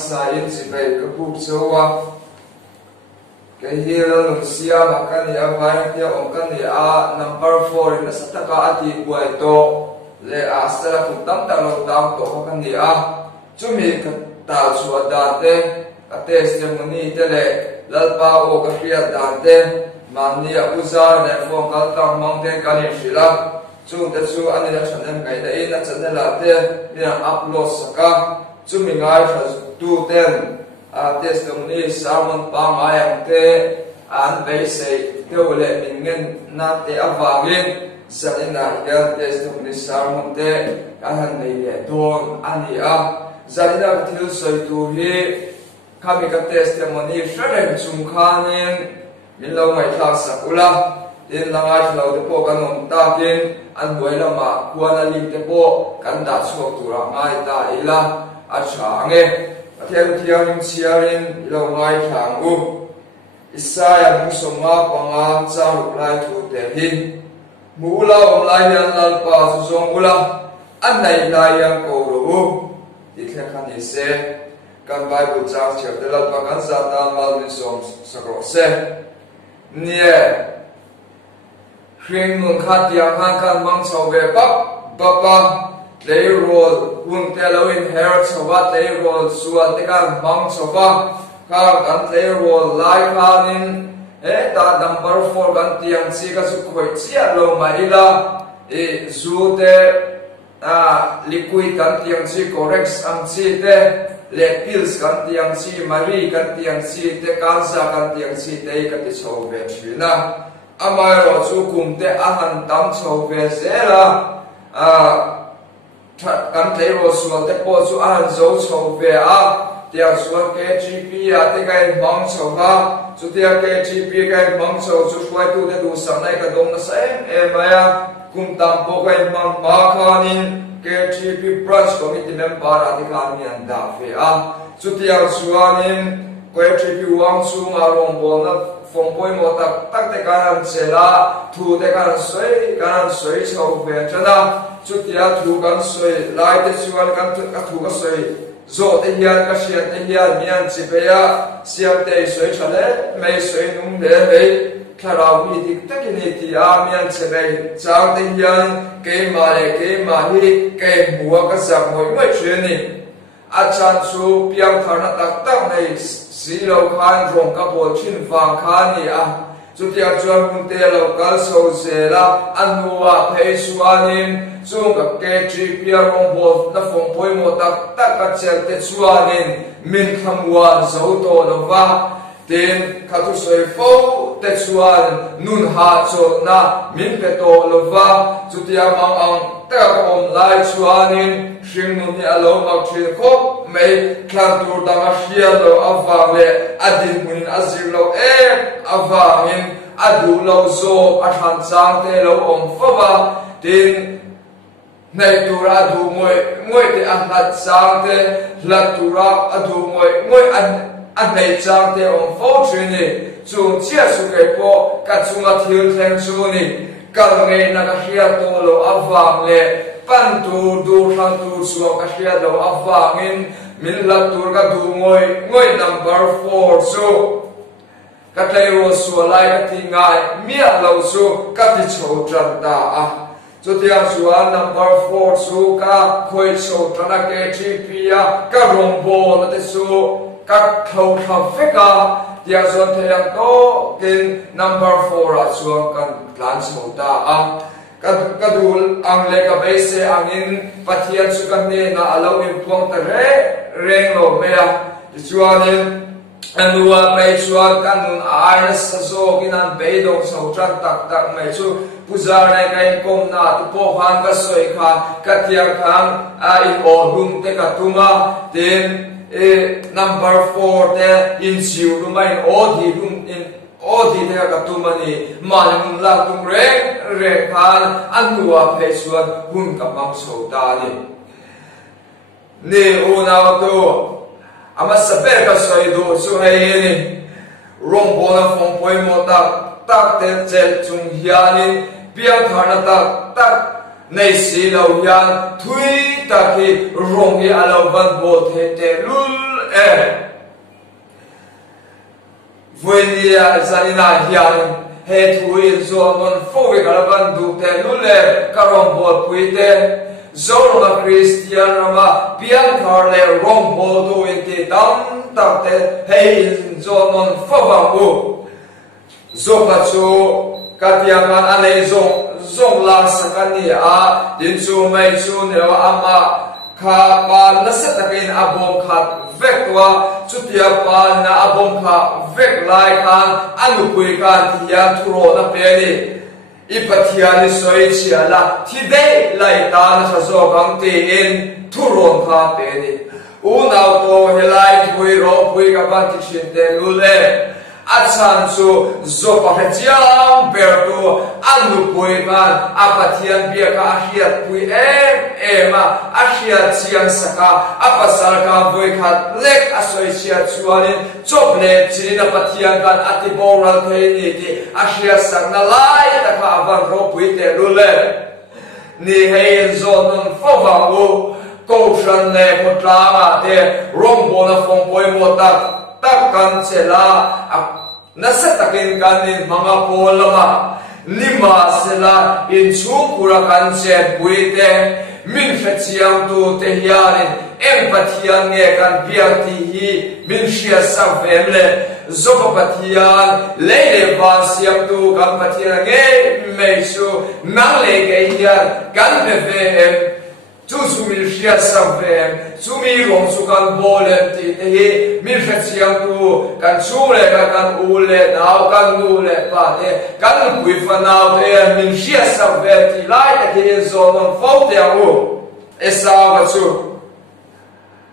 sai chỉ về các buộc châu cái hi là nung sia mà cái này vai tiêu ông cái này number 4 nó sẽ tất cả thì quay to le sẽ là cũng tâm ta lâu tao to cái này chúng mình cái tạo chuột đàn thế cái testimony thế này lalpa o cái kia đàn thế mà nia uzar này phong cái tăng mong thế cái này chỉ là chúng ta chú anh ấy chẳng nên cái đấy là chẳng nên là thế nên upload saka chúng mình ai phải tu tên testimony sermon pa mai te an ve se tiêu lệ mình ngân na te avangin sa ina cái testimony sermon te cái hàng này lệ thôn anh ấy za ina cái thiếu soi tu hi kami cái testimony rất là chung khanin mình lâu ngày thang sakula tin langai lâu te po kan om ta tin an huai lama kuana lim te po kan da chuak tura ngai ta ila a change theo theo những chiarin lâu ngày thang u Isaiah musonga panga cha ru lai thu te hin mu la om lai yan lal pa su song ula an nei lai yang ko ru ti khe khan ni se kan Bible chang chapter lal pa kan sa ta mal ni som sakro se nie khring mun khat yang kan mang chau ve bapa lấy rồi quân te lâu in hair chawat lấy rồi suat te kan mang chawa kan lấy rồi lai khanin ta number 4 kan tiang chi ka su khoi chia lo mai la zu te liquid kan tiang chi correct ang chi te le pills kan tiang chi mari kan tiang chi te kansa kan tiang chi te ka ti chau ve thina amai ro chu kum te ahan tam chau ve zela kan thấy rồi xuống thế bộ chú ăn dấu chầu về tiệc xuống cái GP thế cái mong chầu chú tiệc cái GP cái mong chầu chú xoay tu để đủ sáng nay cái đông nó sẽ em cùng tam bộ cái mong ba khanin cái GP branch committee member thì khan miền đà về chú tiệc xuống cái GP wang xuống rong bộ nó phong bôi một tắc để cái sẽ là thu để cái suy chầu về cho nó chú tia thu gan soi lai te chuan kan thu ka soi zo te hian ka sia te hian mian chi pe siam te soi chale mai soi nung le mai kharau mi dik takini ti mian che mai chang te hian ke ma hi ke muwa ka sang moi moi chen ni chan chu piang tharna tak nei si lo khan rong ka bol chin wang khan ni chú tia chuan mun te lo kal so se la an huwa phei suanin chung ka ke GP rong bol na phong poi mo tak ka chel te chuanin min khamwa zo to lova tin ka tu soi fo te chuan nun ha cho na min pe to lova chú tia mang ang ta ka om lai chuanin hring nun ni alo mak thin khop mai klan tur danga hria lo awang le adin mun azir lo awangin adu lo zo athan chang te lo om fawa tin nei tura adu moi te hat chang te la tura adu moi an nei chang te om fo thini chung chia su ke po ka chunga thil thleng chu ni kal nge na ka hria to lo awang le pan tu du thang tu chuak ka hria lo awangin min la tur ka du moi number 4 so ka tlai ro su lai ka ti ngai mia lo su ka ti chho tran ta chu tiang chuan number 4 su ka khoi chho trana ke GP ka rong bo na te su ka thau tha feka tiang chuan theyang to kin number 4 chuan kan tlan chho ta ka dul ang le ka base angin pathian su kan ne na alo in tuang ta reng lo mea chuanin anua mai chuan kan nun ai sa zo kinan beidong so tran tak mai chu puzar nai kai kom na tu po han ka soi kha ka tiang khang in o hum te ka tunga tin number 4 te in siu lu mai o di hum in o di te ka tumani malum la tum re khan anua phei chuan hun ka mang so ta ni una to ama saber ka soi do chu hai ni rong bona phong poi mo tak te chel chung hianin piang thana tak nei si lo hian thui ta ki rong hi alo ban bo the te lul vui nia zanina hian he thui zo non fo ve kalaban du te lule karom bol puite zorma Christian ma pian karle rom bol do inte dam tak te he zo non fo ba u zo pa chu katia kan ale zong la sakani a din chu mai chu ne ama kha pa na sa takin abom khat vekwa chutia pa na abom kha vek lai khan anu pui kan tia thuro na pe ni ipathia ni soi chia la thi de lai ta na sa zo bang ti in thuro kha pe ni u nau to helai pui ro pui ka ban ti shin te lu le achan chu zo pa chiang ber tu anu pui kan apathian bia ka hiat pui ema ahia chiang saka apasar ka voi khat lek asoi sia chuanin chople china pathian kan atiboral thei ti ahia sak na lai ta ka avan ro pui te lule ni hei zonon fovawu ko shan le potra ma te rombo na phong poi mo tak kan chela nasa takin kanin mga polama nima sila in chukura kan che buite min fetiang tu te hianin empathian nge kan biarti hi min shia sa vemle zoko pathian leile ba siam tu kan pathian nge meisu nang le ge hian kan beve chu sumil shia sa vem sumi rom su kan bolen ti te hi min fetiang tu kan chule kan ule nau kan ule pa te kan pui fa nau te min shia sa vem ti lai te zo non fo te au esa va chu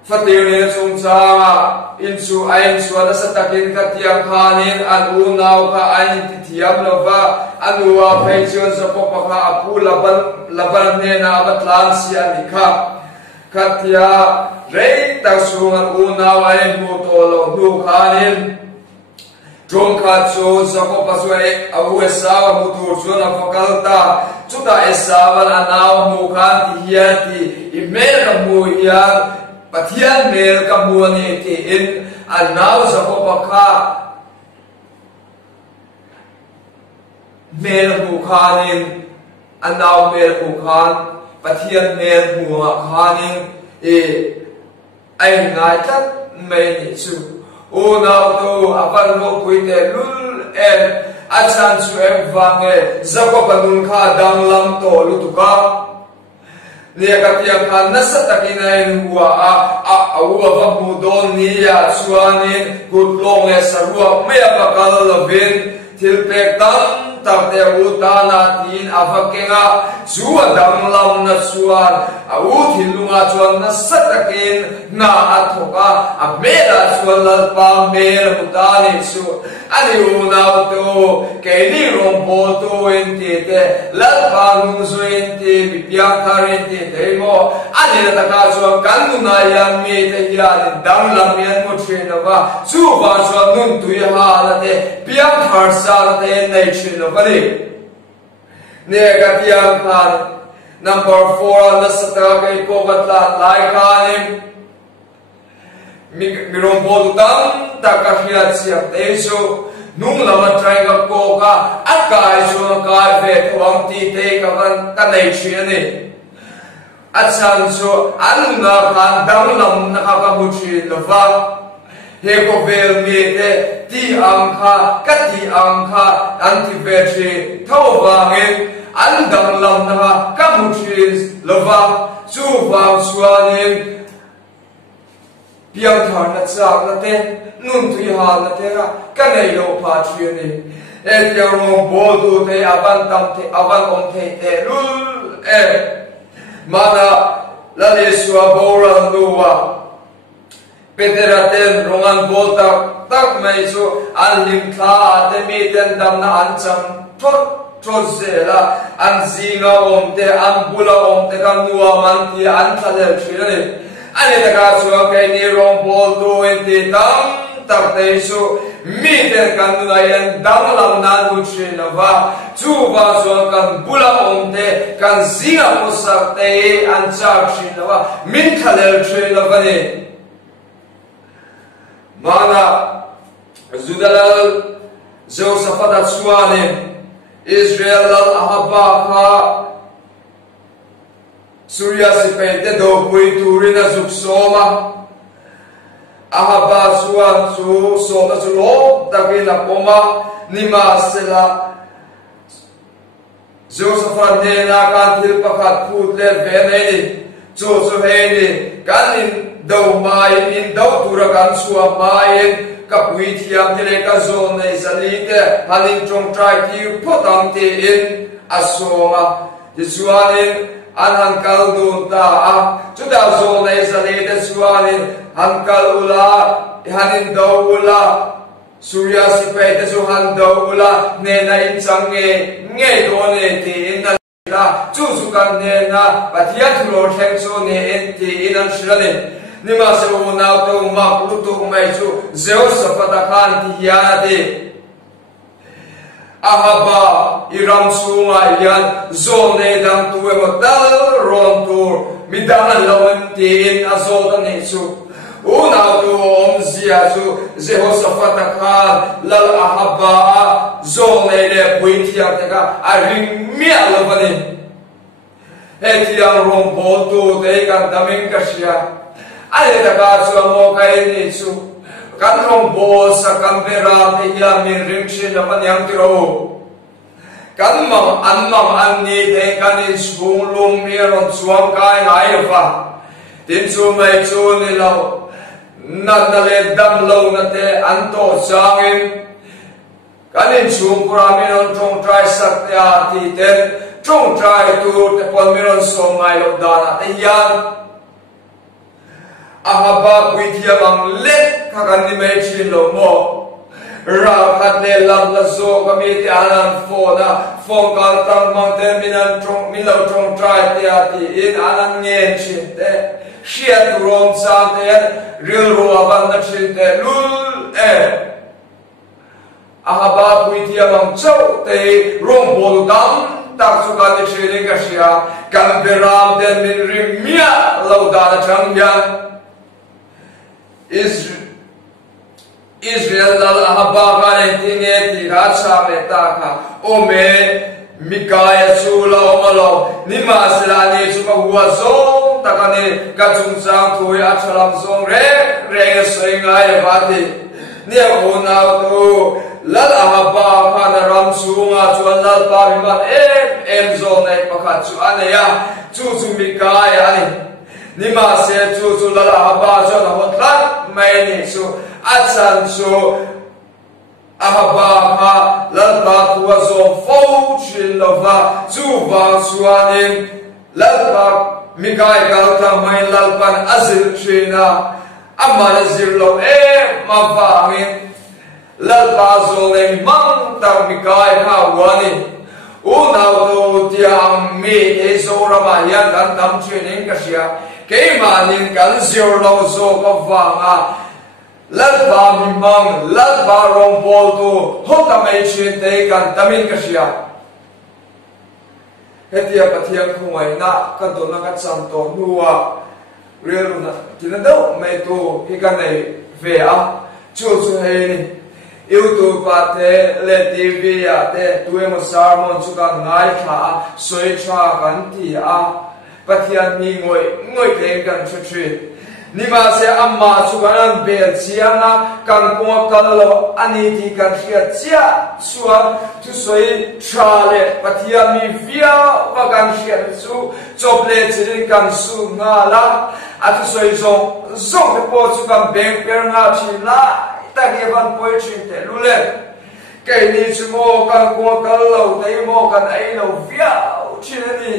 fatir chung cha in chu ain chu na sa takin ka tiang khanin an u nau ka ain ti thiam lova anu a phei chon sa po pa kha apu laban ne na batlan sia ni kha katia rei ta su an u nau ain mu to lo nu khanin trong kha chu sa po pa su e au esa mu tur chu na fakalta chuta esa wal anau mu khan ti hian ti email mu hian pathian mel ka muani ti in anau sa ko pakha mel bu khanin anau mel bu khan pathian mel bu khanin ai ngai tat me ni chu o nau to apan mo puite lul achan chu em wange zako panun kha dang lam to lutuka nia katia khan nasa takinain huwa awa va mudon nia chuanin kutlong le sarua mea pakal lovin thilpek tam takte utana tin avakenga chuwa dang lam na chuan au thilunga chuan nasa takin na athoka amela chuan lalpa mel mutani chu ani unau to keni rombo to enti te lalpa nu zo enti bipya karenti demo ani na ka chuan kanuna yang me te hian dang lam yan mo thenova chu ba chuan nun tui ha la te piang thar sa te nei thenova ni ne ka tiang khan number 4 na sata kai ko batla lai khanim mi rombo tam takahia chiap te so nung lama try ga ko ka akai so ka ve thuang ti te ka kan nei chiani achan so anna khan dang lam na ka bu chi lova he ko vel me te ti angkha ka ti angkha anti battery thawangin andang lam na ka bu chi lova chu wang chuanin piang thar na chak na te nun thui ha na te ra ka nei lo pha chiani e tiang ro bo du te avan tam te avan om te te lul mana la le sua boran duwa peteraten rongan bota tak mai chu an lim kha te mi ten dam na an cham thot zela an zinga om te an bula om te kan nuwa man ti an thalel chiani ani ta ka chu ke ni rom bol do enti tam tak te su mi ten kan nuwa yan dam lam na nu chinova chu ba so kan bula om te kan zinga posak te an chak chinova min thalel chinova ni mana Zudalal Jehoshaphat suanin Israel lal ahaba kha Surya sipete do pui turina zuksoma ahaba suan su soma su lo takila poma nima sela Jehoshaphat ne na kan thil pakhat phut le veneni chu heni kanin do mai in do tura kan suwa mai kapui thiam tele ka zon nei zalite halin trong trai ti potam te in asoma Jesuanin an hankal dun ta a chuda zon nei zalite suanin hankal ula hanin do ula Surya sipai te su han do ula ne na in change nge do ne ti in na chu chu kan ne na pathia thlo theng so ne en ti in an shranin Nima se una to ma putu mai chu Jehoshaphat khan ti ya de ahaba iram sunga yan zone dam tu e dal ron tur midana lawan tin azota ne chu una to om zia chu Jehoshaphat khan lal ahaba zone le puitia te ka aring mia lavani hetiang rom bo tu te kan daming kasya Ai ta ka chu mo kai ni chu kan rong bo sa kamera te ya min ring chin na man yang tiro kan ma an ni te kan in sung lum mi ron chuang kai ngai fa tin chu mai chu ni lo na le dam lo na te an to changin kan in chung pra mi ron trong trai sak ya ti te trong trai tu te pon mi ron so ngai lo da na te yan ahaba kuitia bang let kagan ni mai chin lo mo ra khat le lam la zo ka mi ti anan fo na fo kal tam mang te minan trong mi lo trong trai te ati in anan nge chin te shia tu ron sa te ril ro aban na chin te lul ahaba kuitia bang chau te rom bol dam tak su ka ni chin ka shia kan beram den min rim mia lo da na chang yan Israel dal ahaba ka ne tinge ti ra cha me ta kha o me mikaya chula omalo nima sela ni chu ka huwa zong ta ka ne ka chung sang thui a chalam zong re soi ngai ba ti ne o na to lal ahaba ka na ram sunga chu lal pa mi ba em zong nei pakhat chu anaya chu mikaya ani Nima se chu chu lala ahaba cho na hotlan mai ni chu achan chu ahaba ha lalba tuwa zo fo chin lova chu va suanin lalba mikai galta mai lalpan azil china amana zirlo ma vangin lalba zo le mang ta mikai ha wani Una to tiang mi e zo rama yan dan tam chinin ka siya kay manin kan zir lo zo ka vanga lalba mi mang lalba rong bol to hota may chin te kan tamin ka siya hetia patiang kumay na kanto na katsanto nuwa real na tinadaw may to hikanay vea chuchu heni YouTube ate le TV ate tuwe mo sermon chuka ngai tha soi cha kan ti a pathian ni ngoi te kan chuchi nima se amma chuka an bel chianga kan ko kallo ani ti kan hria chia suan tu soi cha le pathian mi via wa kan hria chu chople chirin kan su nga la atu soi zong te po chuka beng per nga chi la ta ke van poi chin te lule kai ni chumo kan ko kal lo dei mo kan ai lo via chin ni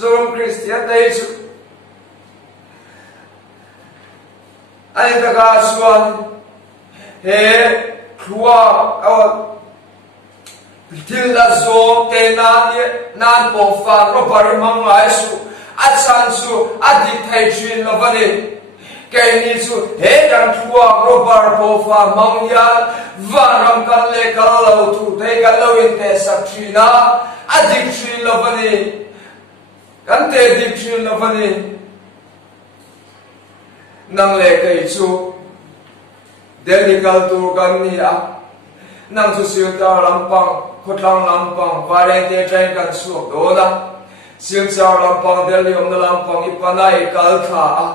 zom Christian dei chu ai ta ga suan he khua til la zo te nan po fa ro par mang ai su achan su adik thai chin lo vani Kay ni su he dan thua robar po fa mangya varam kan le kalau tu te kalau inte sakchina adik chin lovani kan te adik chin lovani nang le kai chu Delhi kaltur kan ni a nang su siu ta lampang khotlang lampang varente train kan suak do na siu cha lampang Delhi om na lampang ipanai kal kha a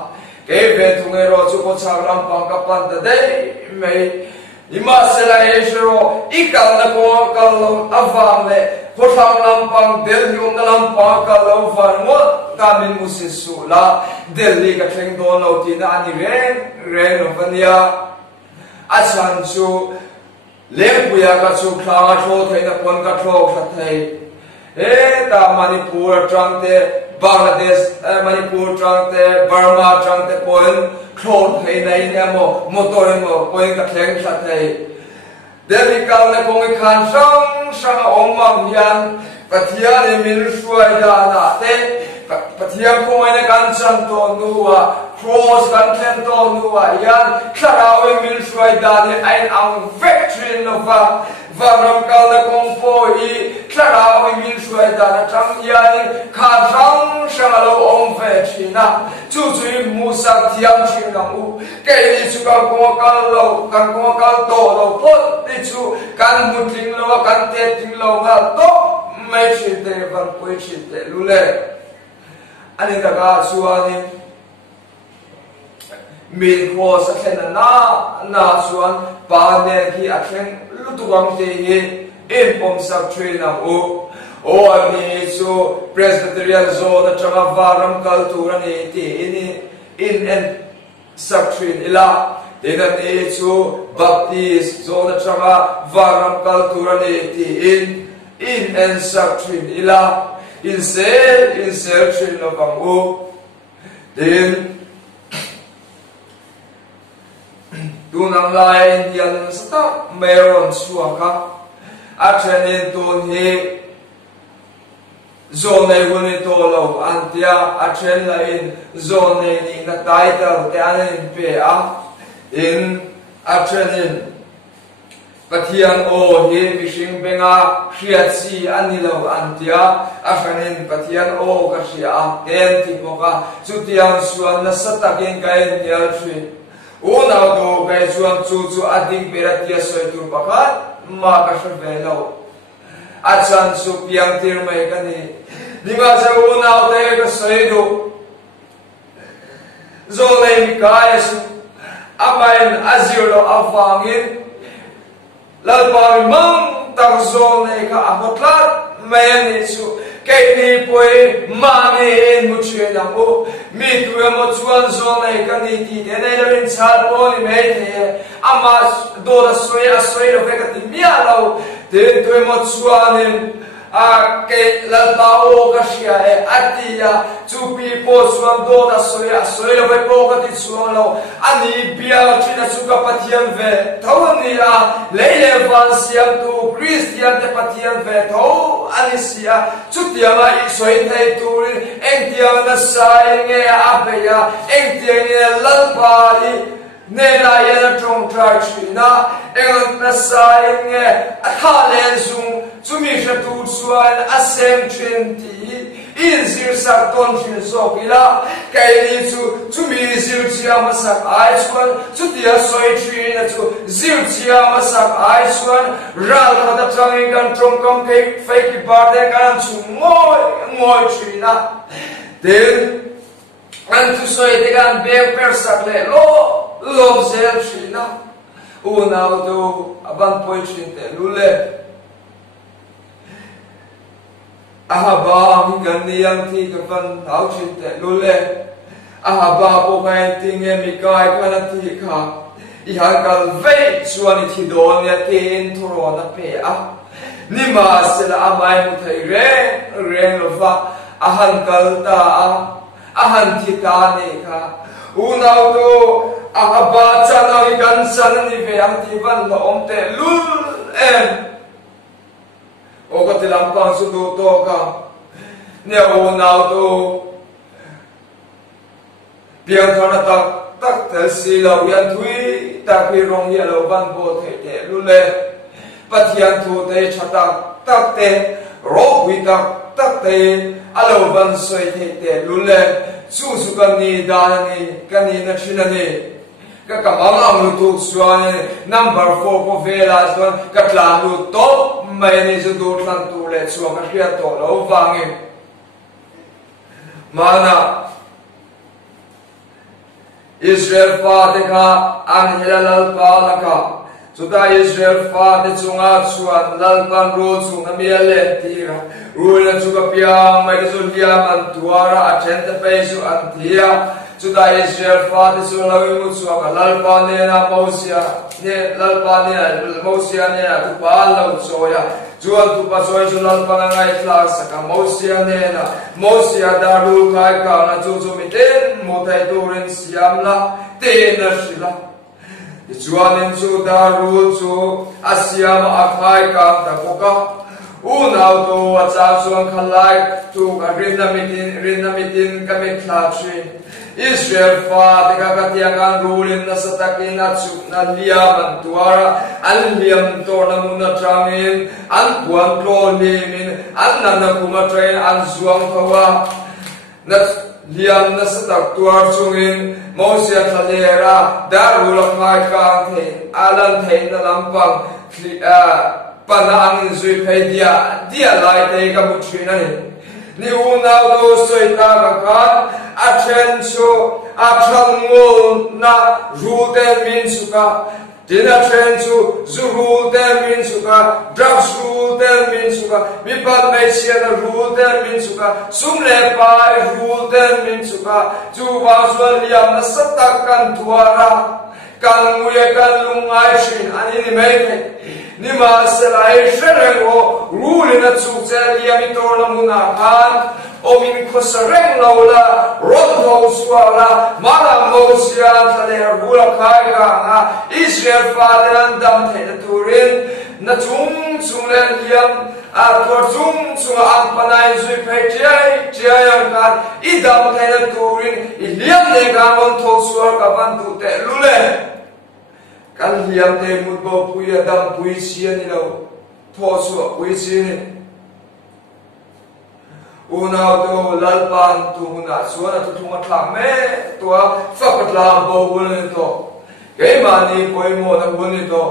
ke ve thunge ro chu ko cha lampang ka pan da dei mai ima sela eshro ikal na ko kal avang le khotlang lampang Delhi om na lampang ka lo van mo ta min musisu la Delhi ka thleng do lo ti na ani ren lo vania achan chu lengpuya ka chu khanga tho theina pon ka tho kha thei ta Manipur trangte Bangladesh Manipur trangte Burma trangte pon tho theina in mo motor mo pon ka thleng kha thei Delhi kal na kong khan sang omang yan pathian min suai da na te pathian ko mai na kan chan to nuwa cross kan khen to nuwa yan kharawe min suai da ni ain ang victory no va ram kal na kong po I kharawe min suai da na chang yan kha sang lo om ve china chu chui mu sa thiam chin na u ke ni chu ka ko kal to lo pot ni chu kan mu ting lo kan te ting lo ga to mai chi te van poi chi te lule ani daga suani min ko sa khen na suan pa ne ki a khen lutuang te hi in pom sak thui na u o ani chu presbyterian zone atanga varam culture ni ti in and sak thui ila dedan e chu baptist zone atanga varam culture ni ti in and sak thui ila in sel thui no bang u then tunang lai Indian sta meron suaka achenin tun hi zone huni to lo antia achen lain zone ni na title te anin pe a in achenin pathian o hi mishing benga hriatsi anilo antia achenin pathian o ka hria ken ti poka chutiang suan na satakin kain nial thri una do kai chuan chu ading peratia soi tur pakhat ma ka shvelo achan su piang tir mai kani dinga sa una te ka soi do zo nei kai su amain aziro avangin lalpa mang tang zo nei ka ahotlat mai su cái đi quay mà nghe một chuyện nào ô mi tuổi một chuan zo này cái gì thì thế này là bên sát ô thì mấy thế ama đồ là xoay rồi phải cái gì mía đâu thế tuổi một chuan nên cái lần đầu cái gì ấy ati ya chú bị po chuan đồ là xoay rồi phải po cái gì chuan đâu anh đi bia chỉ là chú cái pathian về thấu anh à lấy lên văn xiêm tu Christian để pathian về thấu anh xia chút tiền mà xoay thay tu anh tiền nó sai nghe áp ya anh tiền nghe lăn ba đi nên là yên trong trái china anh nó sai nghe thà lên dùng chúng mình sẽ tu xuân asem chuyên ti in zir sak ton chin so kila kai ni chu mi zir chia ma sak ai chuan chu tia soi tri na chu zir chia ma sak ai chuan ral kha da chang kan trong kam ke fake birthday kan chu ngoi tri na then an tu soi de kan be per sak le lo zel tri na u na do aban poi chin te lule ahaba mi gan ni yang thi ka van thau chin te lule ahaba po kai ting e mi kai kana thi kha I han kal ve suani thi don ya ten thoro na pe a ni ma sela amai mu thai re lova ahan kal ta ahan thi ta ne kha unau do ahaba chana mi gan san ni ve ang thi van lo om te lul em o ka tilam pang su do to ka ne o nau to piang thana tak tel si lo yan thui ta pi rong ye lo ban bo the te lu le pathian thu te chatak tak te ro wi tak te alo ban soi the te lu le su kan ni da ni kan ni na china ni ka kamang ang lutuk suan number 4 ko vela suan ka tlan lu top mai ni zu du tlan tu le suan ka hria to lo wangi mana Israel fa te ka an hilal pa la ka suda Israel fa te chunga suan lal pan ro chunga mi le tira ruina chuka piang mai zu dia man tuara a chen te pe su an thia suda Israel fa te su lawi mu chuka lal pa ne na mosia ne lal pa ne mosia ne tu pa lo soya jual tu pa soya su lal pa ngai tla saka mosia ne na mosia daru kai ka na chu chu mi ten mo tai turin siam la te na sila juanin chu daru chu asiam akai ka ta poka unaw to acha suang khalai tu ka rinamitin kami thlachi Israel fa te ka tia kan rulin na satakin na chu na liam tuara an liam to na muna trangin an puan lo limin an na kuma train an zuang thawa na liam na satak tuar chungin mosia thalera darula khai ka the alan the na lampang panang zui phe dia lai te ka muthina ni unaw do soita ka kan a chen chu a thangol na rute min suka dina chen chu zurute min suka drugs rute min suka mi pat mai sia na rute min suka sumle pa rute min suka chu ba suan liam na satak kan tuara kan muya kan lungai shin ani ni mai ni ma selai shereng o rule na chu che liam tor na muna kan o min khosareng laula ron ho suala mala mosia thale bula khai ga na Israel fatheran dam the turin na chung le liam a tor chung an panai zui phai chai yang kan I dam the turin I liam ne ga mon tho suar ka ban tu te lule kan liam te mut bo puya dam pui sia ni lo tho su pui sia ni unaw do lalpan tu na suana tu thunga thla me to fakatla bo bul to ke mani koi mo na bul to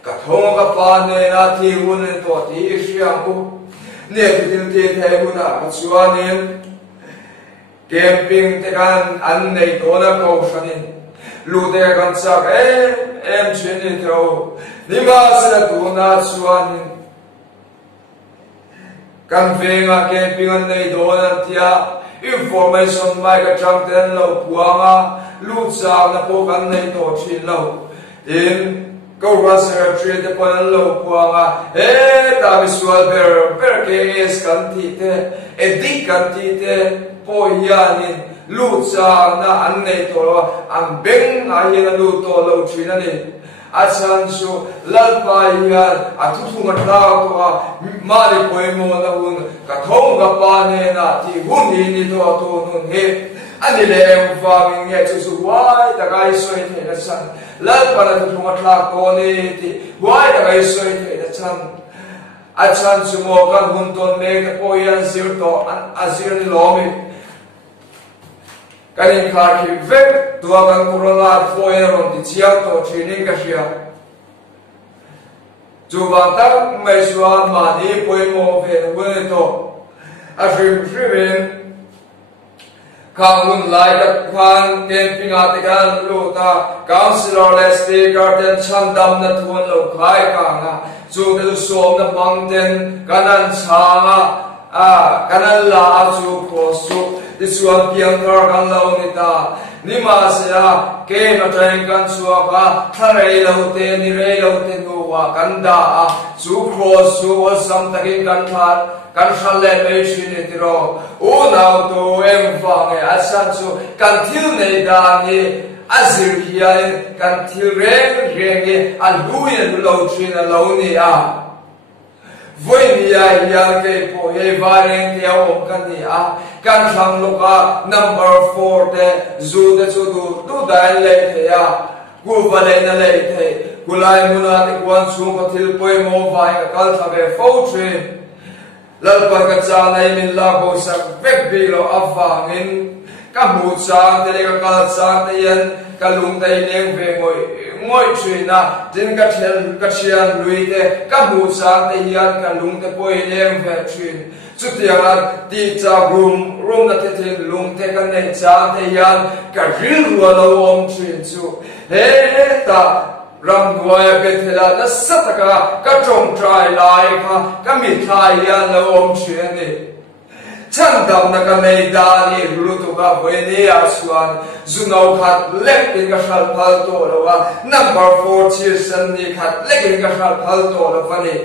ka thonga ka pa ne na thi bul to ti siam bu ne tin te the bu na suanin camping te kan an nei to na ko sanin lu te kan sak em chini tro ni ma sa tu na suanin kan venga camping an nei do na tia information mai ka chang ten lo puanga lu cha na po kan nei to chin lo in go rasa trade te pon lo puanga ta visual ber ke es kan ti te edik kan ti te po yanin lu cha na an nei to an beng a hian lu to lo chin ani achan su lalpa yan atutu matla to mali koi mo na hun ka thong ga pa ne na ti hun ni to nun he ani le fa min ye chu wai ta kai soi the na san lalpa na tu matla ko ne ti wai ta kai soi the na chan achan su mo kan hun ton me ka ko yan zir to azir ni lo mi kanin khar ki ve tua kan kurala foya ron ti chia to training ka sia chu ba ta mai suwa ma ni poi mo ve we to a shrim kaun lai da khan camping atikan lo ta councilor leste garden chandam na thun lo khai ka na chu de som na mountain kanan changa kanan la chu khosu Disuan piang kar kan lau ni ta ni ma sia ke ma train kan suwa ka tharei lau te ni rei lau te nu wa kan da su cross su sam takin kan phat kan shalle me shin ni tiro u nau to em fa nge asan su kan thil nei da ni azir hiya kan thil reng nge aluyen lau thin lau ni voi ni ya ke po ye vareng ke o kan ni kan thang loka number 4 te zu de chu du dai le the ya gu vale na le the gulai muna te kwan chu ko thil poi mo vai ka kal thabe fo tre lal pa ka cha nai min la bo sak vek bi lo avangin ka mu cha te le ka kal cha te yan ka lung tay leng ve ngoi china tin ka thian lui te ka mu sang te hian ka lung te poi leng ve chin chu tiang ti cha room na te thin lung te kan nei cha te hian ka ril ru lo om chin chu he ta ram nuai be thela na sataka ka trong trai lai ka mi thai hian lo om chin ni Chandam na kanay dani luto ka pwede asuan Zunaw kat lekin ka shalpal to lawa Number 4 chirsan ni kat lekin ka shalpal to lawa ni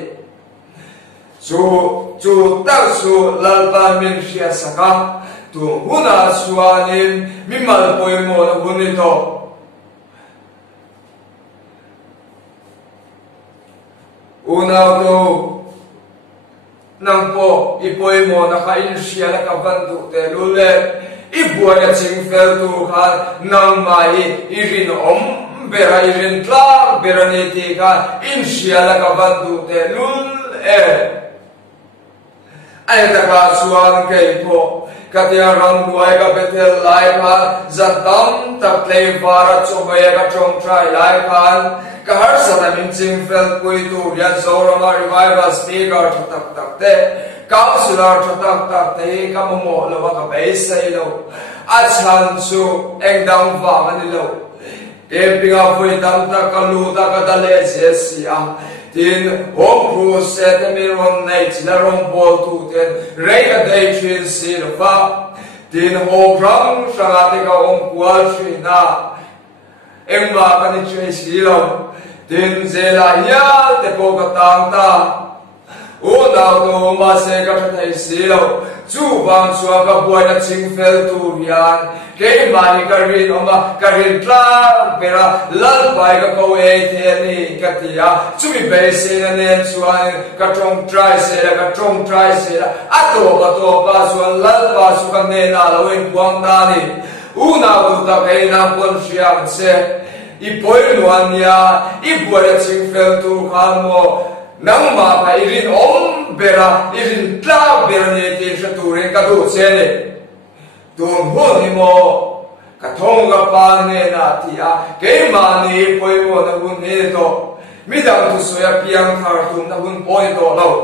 Chu tak su lalpa min siya saka Tu huna asuanin mimal poy mo na hunito Unaw to nang po ipoy mo nakain siya na kabandu te lule ibuwa na chingfel tu kan nang mai irin bera irin tla bera niti kan in siya na kabandu te lule ay nakasuan kay po katiya rang duay ka betel lai kan zantam taklay para chumaya ka chong try lai kan kahar sa namin chingfel po ito yan Zorama Revival Speaker tatak te Counselor tatak te kamumo lawa ka baisa ilo at san su engdang vangan ilo kempi nga po itang takaluta kadale siya tin home cruise set miron night na rompol tuten rega day chin silva tin hograng sangate ka ongkwal na engma kani chesilo Din zela ya te po katang ta Unaw to umase ka tatay silaw Chubang suwa ka buhay na chingfel tu yan Kay mani ka rin oma ka rin tlang Pera lalpay ka kawe teni katiya Chumibay sila nen suwa ka chong try sila Ato pa suwa lalpa suwa nena lawin buwang tani Unaw to ta kay nampon siyang se ipoy nuan niya, ibuwa na chingfel tu kan mo nang mapa irin bera, irin tla bera niya tin siya turin ka tu sene tunghun ni mo katong ka pa niya natiya kay mani ipoy mo na hun nito midang tu suya piyang kartun na hun po ito law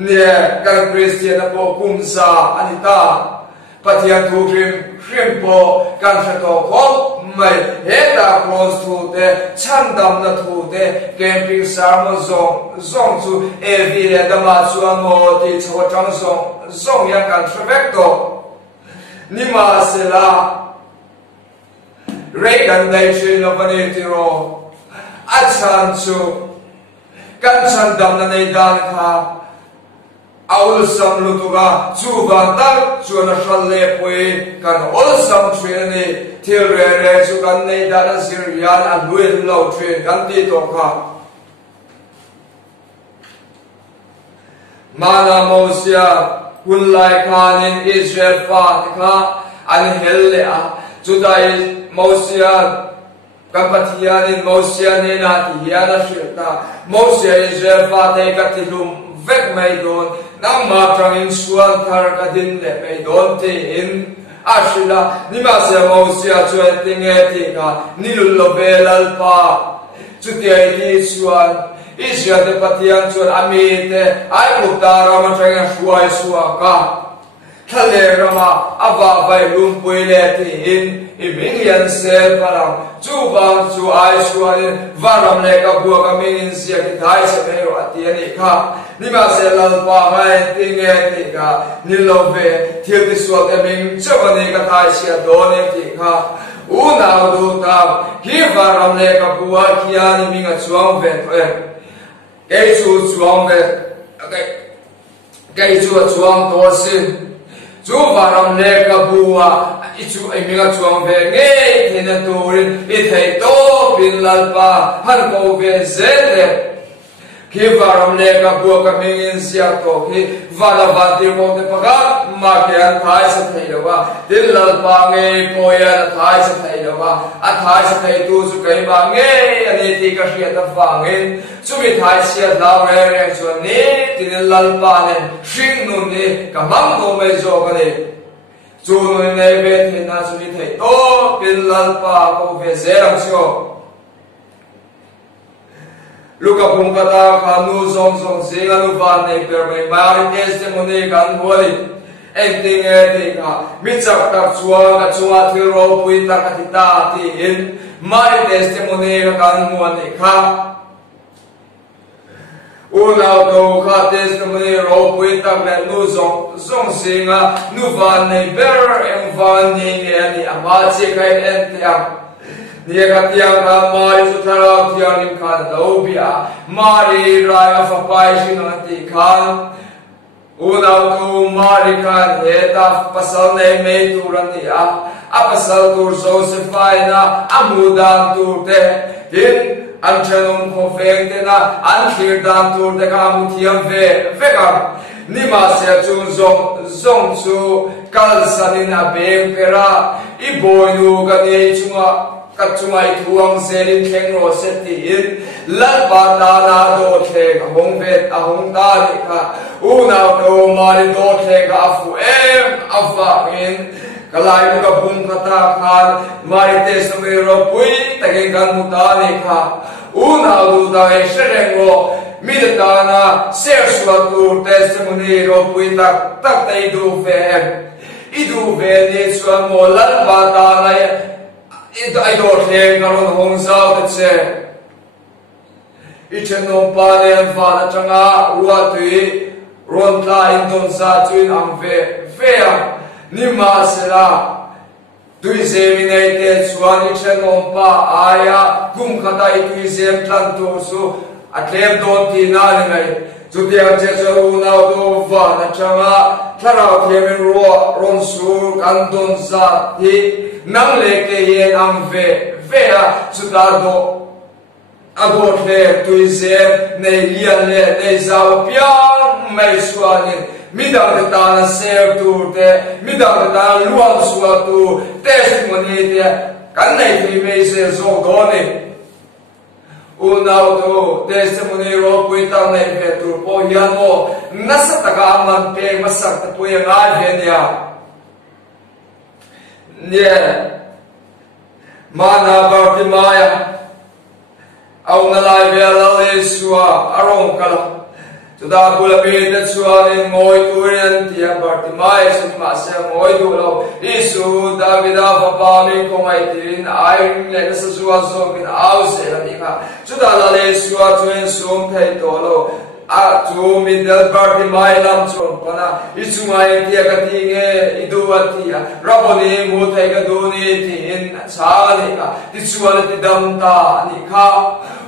niya kang Christian na po kumsa anita Patiyan turim shrimpo kansha to kop may heta cross to te chandam na to te camping sarmo zong zu evile dama suamo ti chawa chang zong yang kansha vecto nima sila regan dai chin of an etiro achan su kanchandam na nei dan ka Aul sam lutuga chuba tak chuana shalle poi kan ol sam trene tilre chu kan nei da sirian an luin lo tre kan ti to kha mana mosia hun lai khan in Israel fa kha an helle a judai mosia kampatian in mosia ne na ti ya na shirta mosia Israel fa te ka tilum vek mai don nang ma trangin suan thar ka din le mai don te in ashila nima se mosia chuan tinge ti ka nilul belal pa chutia ti suan isya te patian chuan amite ai mutara ma trangin suai suaka thale rama ava vai lum puile ti in iminian se parang chuba chu ai suan varam le ka bua ka minin sia ki thai se mero atiani kha nima se lal pa mai tinge ti ka nilove thil ti sual te ming chabani ka thai sia done ti kha una du ta ki varam le ka bua kiani minga chuang ve ke chu chuang ve ke chu chuang to sin chu varam le ka bua ichu minga chuang ve nge thena turin I thei to bin lal pa han ko ve zete ki varam le ka bua ka mingin sia to ki vala vati mo te paga ma ke an thai sa thei lawa din lal pa nge ko ya thai sa thei lawa a thai sa thei tu su kai ma nge ani ti ka sia ta fangin chu mi thai sia la re chu ne tin lal pa ne shing nu ne ka mam ko me zo ka ne chú nuôi này về thì na chú đi thấy to bên lal pa câu về dễ làm sao lúc gặp bung kata kanu zong zong zinga nu van này per mai mari testimony kan boli em ting e ti ka mi chak tak chuang ka chunga thil ro pui ta ka ti ta ti in mari testimony kan mu ani kha unau do kha testimony ro pui ta le nu zong zong zinga nu van này per em van ni ani ama che kai en tiang nia ka tiang ka mari su thara tiang lim khan lo bia mari rai fa pai shin ati khan unau tu mari khan heta pasal nei me turani a pasal tur Josephine na amudan tur te din an chanum ko veng te na an khir dan tur te ka mu thiam ve ka ni ma se chu zong chu kal sanin a beng pera I boy nu ka nei chunga kachumai thuang selin theng ro seti in lal pa ta na do the hong vet a hong ta ni kha una do mari do the ka fu em afa in kalai nu ka bum kata khan mari te sami ro pui ta ke gan mu ta ni kha una du da e shereng ro mi ta na ser swa tu testimony ro pui tak tak tai du ve I du ve ni swa mo lal pa ta na I don't think around home south it's each and no pale and father changa ruatui ron la in don sa tuin am fair nima sera tui seminated swan each and no pa aya kum khatai tui sem tlan to su atlem don ti na ngai chu dia che chu na do va na changa thara themen ron su kan don sa ti nang le ke yen am ve a sudado abot le tu ize ne lian le ne zao pian mai suanin midang ta na ser tu te midang ta luan sua tu testimony te kan nei fi me se zo do ne unau tu testimony ro pui ta nei ve tu po yan mo nasataka man pe masak ta pu yang a ven ya yeah, mana Bartimaya, au na lai ve la le sua arong kala. Tuda pula pe ta sua ni moi turen tia Bartimaya sum ma se moi du lo. Isu Davida fa pa mi ko mai tin ai le sa sua so bin au se la ni ka. Tuda la le sua tuen sum thai to lo. A tu mi del Bartimaya lam chon pana isumai tia ka tinge iduatia raboni mu thai ka duni tin sa ni ka tisual ti dam ta ni kha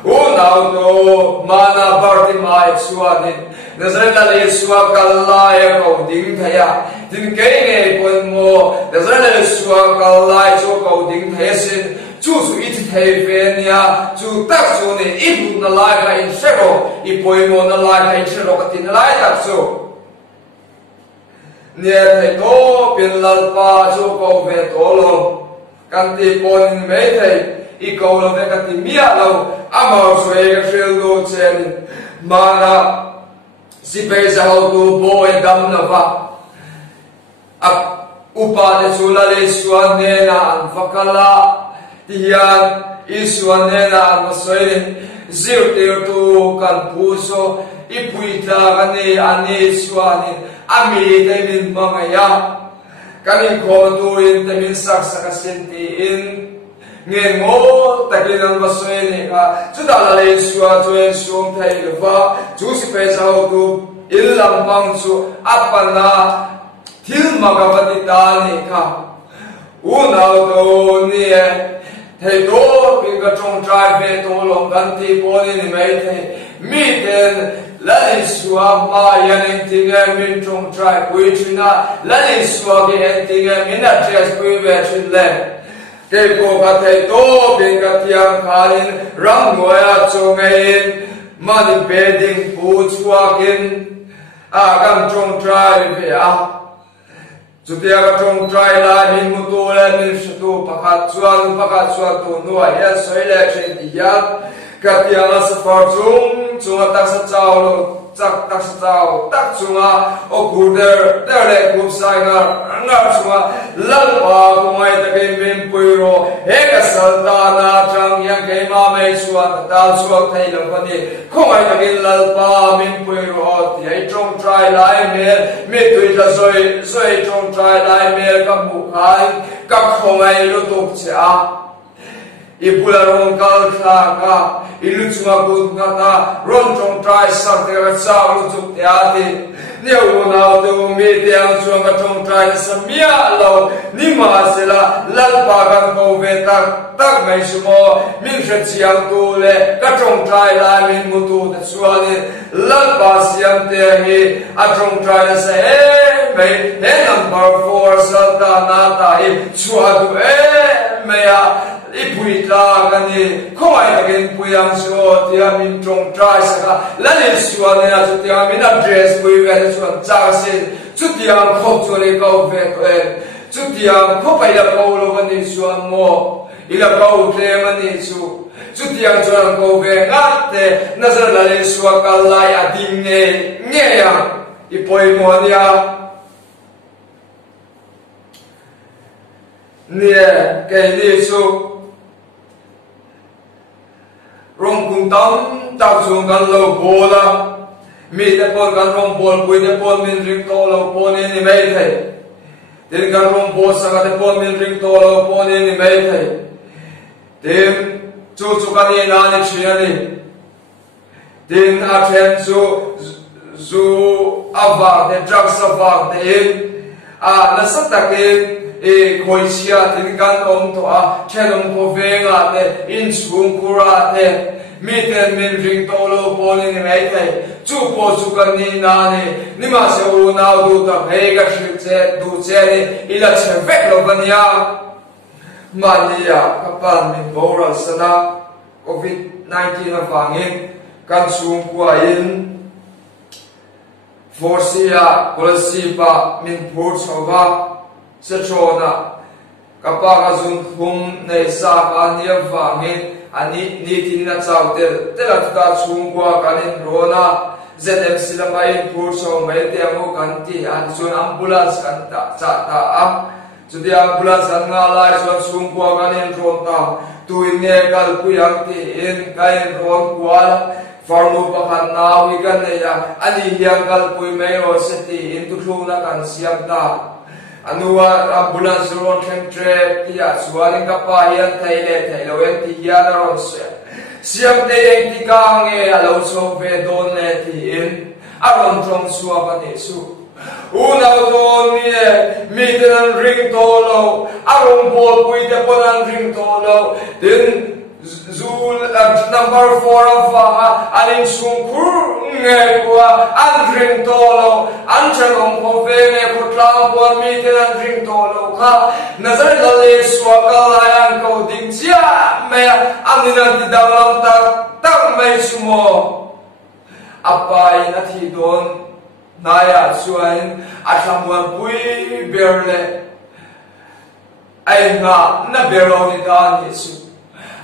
o nau do mana Bartimaya suanin nazarela le suwa kallaya ko ding thaya tin kai nge pon mo nazarela le suwa kallaya cho ko ding thasin chu su it thai venia chu tak su ne ibu na lai ka in shero I poi mo na lai ka in shero ka tin lai tak su ne thai to pin lal pa chu ko ve to lo kan ti pon me thai I ko lo ve ka ti mia lo amar swe ka shel do chen mana si pe sa ho tu boy dam na va ap upa de chula le suan ne na an fakala tiyan isuan ne na an masoi zir ter tu kan puso ipuita kani ani suanin ami te min mangaya kani ko tu in te min saksa kasenti in nge ngo takin an masoi ne ka chudala le suan tuen sum thai lova chu si pe sa ho tu illam bang chu apana thil magavati ta ne ka unau do ni thầy đó cái trong trai về tổ lòng gan ti bố ni mấy thầy mi tên lấy xóa mà yên anh tiếng em min trong trai quý chuyện na lấy xóa cái anh tiếng em min là dress quý về chuyện lệ cái cô cả thầy đó bên cái tiang khalin răng ngoya cho ngay mà đi bedding phụ xóa kinh gan trong trai về Jutia ka trong trai la min mutu le min shutu pakat chuan tu nuwa yan soi le chen di yan ka tiang la sa far chung tak sa chao lo chắc tắc sao tắc chunga o kuder tele kup sai nga chunga lalpa kumai takin min puiro heka saldana trang yang ke ma mai chuan dal chuak thei lo pani kumai takin lalpa min puiro ti ai trong trai lai mel mi tui ta zoi trong trai lai mel ka mu khai ka khomai lu tuk cha ipula rong kal ka ilu chunga kut ngata ron trong trai sak te ka cha lu tuk te ati neu na tu mi te ang chunga trong trai samia lo ni ma sela lalpa kan ko ve tak mai sumo min se chiang tu le ka trong trai la min mu tu ta chuani lalpa siam te hi a trong trai se mai he number 4 salta na ta hi chua tu mai a ipui ta kani khomai again puyang so tia min trong trai saka lani suan ne a tia min address pui ve suan cha se chu tia khop chu le ko ve ko chu tia khopai la ko lo kani suan mo ila ko te mani chu tia chuan ko ve nga te nazar la le suwa ka lai adim nge ya ipoi mo nia ne ke ni chu rong kun tam tak chung kan lo bola mi te pon kan rong bol pui te pon min ring to lo pon ni mai thai tin kan rong bol sa te pon min ring to lo pon ni mai thai tin chu kan ni na ni chia ni tin a then zu ava te drug sava te na sa ta ke khoi chia tin kan om to a chelom ko venga te in chung kura te mi ten min ring to lo poli ni mai thai chu po chu kan ni na ni ma se u na du ta he ka shi che du che ni ila che vek lo bania mania kapan min bora sana covid 19 na fangin kan chung kwa in forcia kolasipa min phur chowa se chona kapa ka zun khum nei sa ka nia wangin ani ni tin na chaute tela ta chung kwa kanin rona ZMC la mai phur so mai te amu kan ti an zun ambulance kan ta cha ta a chudi ambulance an nga lai so chung kwa kanin ron ta tu in ne kal ku yang ti in kain ron kwa farmu pakhan na wi kan ne ya ani hiang kal pui mai o seti in tu thlu na kan siam ta anuwa ambulance ron threng tre tia chualing ka pa hian thailo en ti hian ron se siam te eng ti ka nge alo so ve don le ti in aron trong suwa ka ne su una don mi ten ring to lo aron bol pui te pon ring to lo tin zul number 4 of alin sungkur nge kwa an ring to lo an chalong ko ve nge ko tlang pon mi ten an ring to lo kha nazar la le swa ka la yang ko ding chia me amina ti dang tak mai sumo apai na thi don naya chuan athamuan pui berle ai nga na bero ni da ni su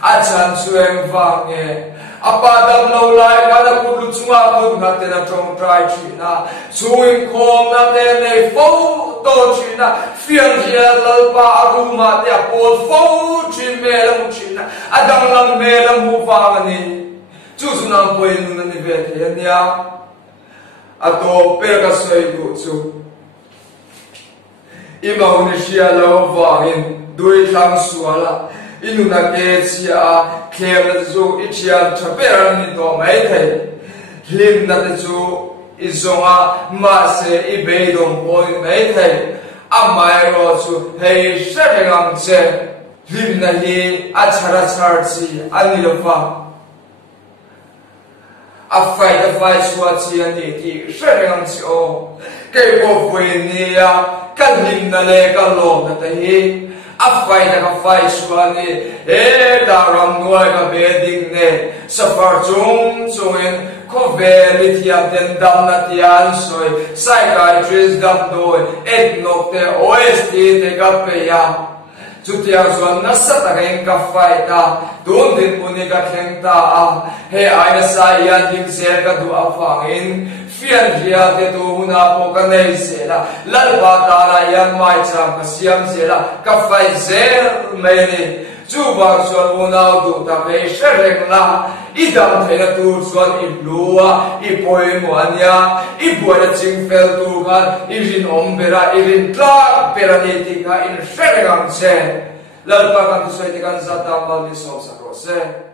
achan sueng vange apadam lo lai kada kulu chunga kut na te na trong trai china suing khom na te nei fo to china fian hia lalpa aruma te apol fo chin melam china adang lam melam hu wangani chu sunam poi nu na ni ve the nia ato per ka soi gu chu Indonesia lo wangin dui thang suala inuna ke chia khere zo ichian chaperan ni to mai thai lim na te chu izonga ma se ibeidom poi mai thai amai ro chu hei sharengam che lim na hi achara charchi anilofa afai da fai chua chi ani ti sharengam chi o ke po foi ni ya kan lim na le ka lo na te hi afai da ka fai suani daram nuai ka beding ne safar chung ko veli thia den dam na tian soi psychiatrist dam doi etnok te OST te ka pe ya chú tiang xuân nó sát ta cái cà phê ta tuôn đến bún cái khen ta he ai na sai yan hình xe cái tu áo phẳng in phiền kia cái tu na po cái này xe là lal ba ta là yan mai chăm cái xiêm xe là cà phê xe mấy này chú bang xuân bún áo tu ta về xe rèn là ít đam thấy là tu xuân ít lúa ít bồi muan ya ít bồi là chính phèo tu kan ít rin om bera ít rin tla bera ni tika in xe rèn xe lal pa kan tu xoay tikan sa tam mal ni so sa ko se